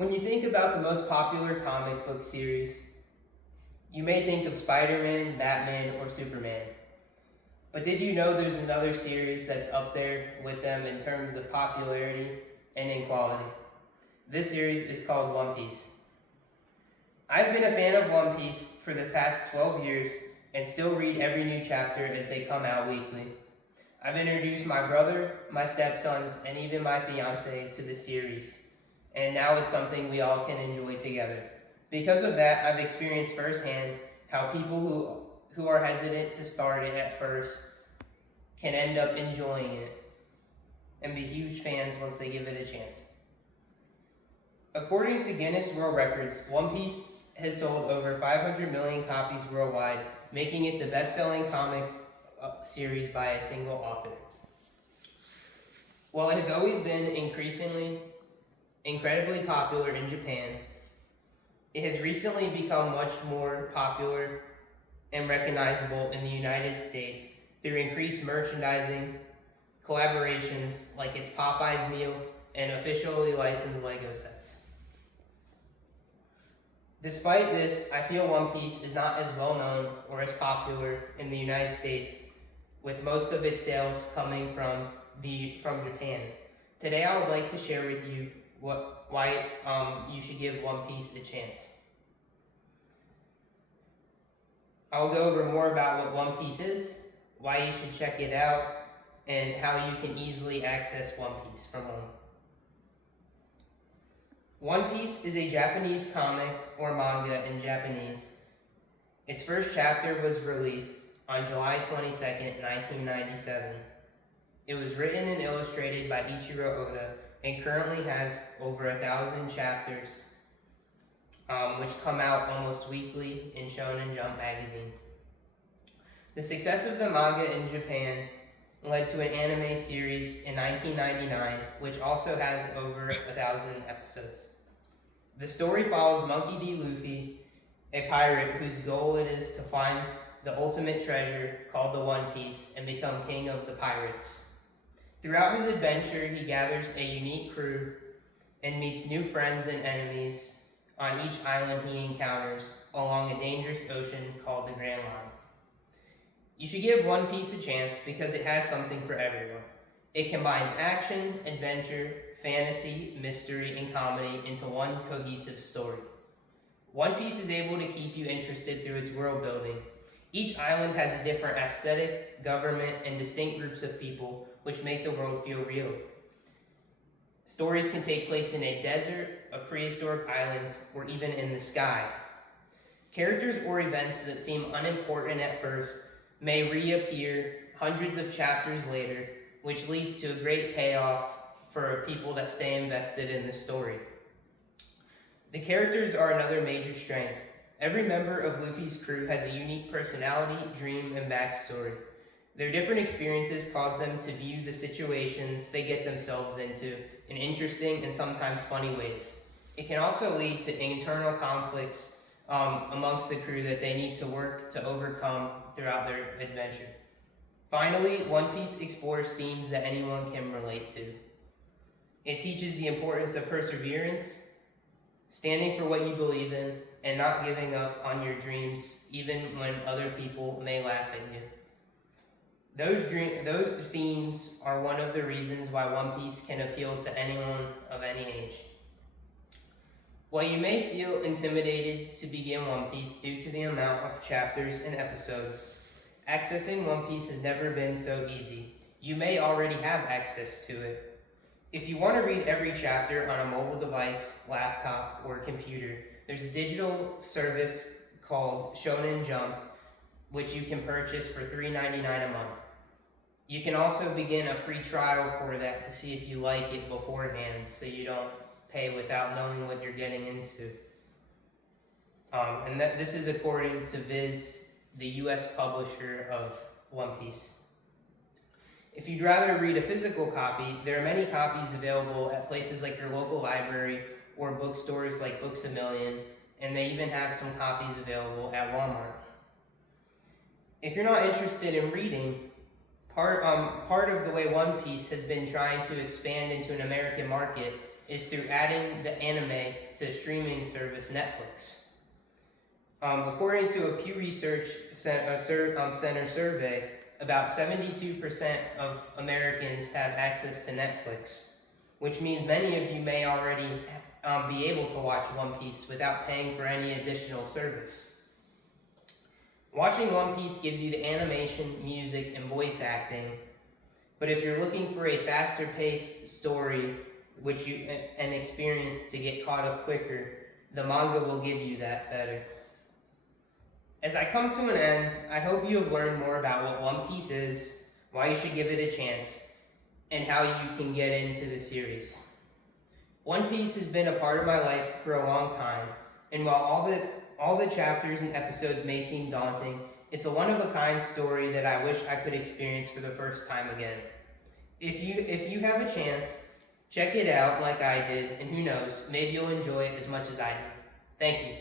When you think about the most popular comic book series, you may think of Spider-Man, Batman, or Superman. But did you know there's another series that's up there with them in terms of popularity and in quality? This series is called One Piece. I've been a fan of One Piece for the past 12 years and still read every new chapter as they come out weekly. I've introduced my brother, my stepsons, and even my fiance to the series, and now it's something we all can enjoy together. Because of that, I've experienced firsthand how people who are hesitant to start it at first can end up enjoying it and be huge fans once they give it a chance. According to Guinness World Records, One Piece has sold over 500 million copies worldwide, making it the best-selling comic series by a single author. While it has always been incredibly popular in Japan, it has recently become much more popular and recognizable in the United States through increased merchandising, collaborations like its Popeyes meal, and officially licensed Lego sets. Despite this, I feel One Piece is not as well known or as popular in the United States, with most of its sales coming from Japan. Today I would like to share with you why you should give One Piece a chance. I'll go over more about what One Piece is, why you should check it out, and how you can easily access One Piece from home. One Piece is a Japanese comic or manga in Japanese. Its first chapter was released on July 22nd, 1997. It was written and illustrated by Ichiro Oda and currently has over 1,000 chapters, which come out almost weekly in Shonen Jump magazine. The success of the manga in Japan led to an anime series in 1999, which also has over 1,000 episodes. The story follows Monkey D. Luffy, a pirate whose goal it is to find the ultimate treasure called the One Piece and become king of the pirates. Throughout his adventure, he gathers a unique crew and meets new friends and enemies on each island he encounters along a dangerous ocean called the Grand Line. You should give One Piece a chance because it has something for everyone. It combines action, adventure, fantasy, mystery, and comedy into one cohesive story. One Piece is able to keep you interested through its world building. Each island has a different aesthetic, government, and distinct groups of people, which make the world feel real. Stories can take place in a desert, a prehistoric island, or even in the sky. Characters or events that seem unimportant at first may reappear hundreds of chapters later, which leads to a great payoff for people that stay invested in the story. The characters are another major strength. Every member of Luffy's crew has a unique personality, dream, and backstory. Their different experiences cause them to view the situations they get themselves into in interesting and sometimes funny ways. It can also lead to internal conflicts amongst the crew that they need to work to overcome throughout their adventure. Finally, One Piece explores themes that anyone can relate to. It teaches the importance of perseverance, standing for what you believe in, and not giving up on your dreams even when other people may laugh at you. Those themes are one of the reasons why One Piece can appeal to anyone of any age. While you may feel intimidated to begin One Piece due to the amount of chapters and episodes, accessing One Piece has never been so easy. You may already have access to it. If you want to read every chapter on a mobile device, laptop, or computer, there's a digital service called Shonen Jump, which you can purchase for $3.99 a month. You can also begin a free trial for that to see if you like it beforehand, so you don't pay without knowing what you're getting into. This is according to Viz, the US publisher of One Piece. If you'd rather read a physical copy, there are many copies available at places like your local library or bookstores like Books A Million, and they even have some copies available at Walmart. If you're not interested in reading, part of the way One Piece has been trying to expand into an American market is through adding the anime to streaming service Netflix. According to a Pew Research Center survey, about 72% of Americans have access to Netflix, which means many of you may already be able to watch One Piece without paying for any additional service. Watching One Piece gives you the animation, music, and voice acting, but if you're looking for a faster paced story an experience to get caught up quicker, the manga will give you that better. As I come to an end, I hope you have learned more about what One Piece is, why you should give it a chance, and how you can get into the series. One Piece has been a part of my life for a long time, and while all the chapters and episodes may seem daunting, it's a one-of-a-kind story that I wish I could experience for the first time again. If you have a chance, check it out like I did, and who knows, maybe you'll enjoy it as much as I did. Thank you.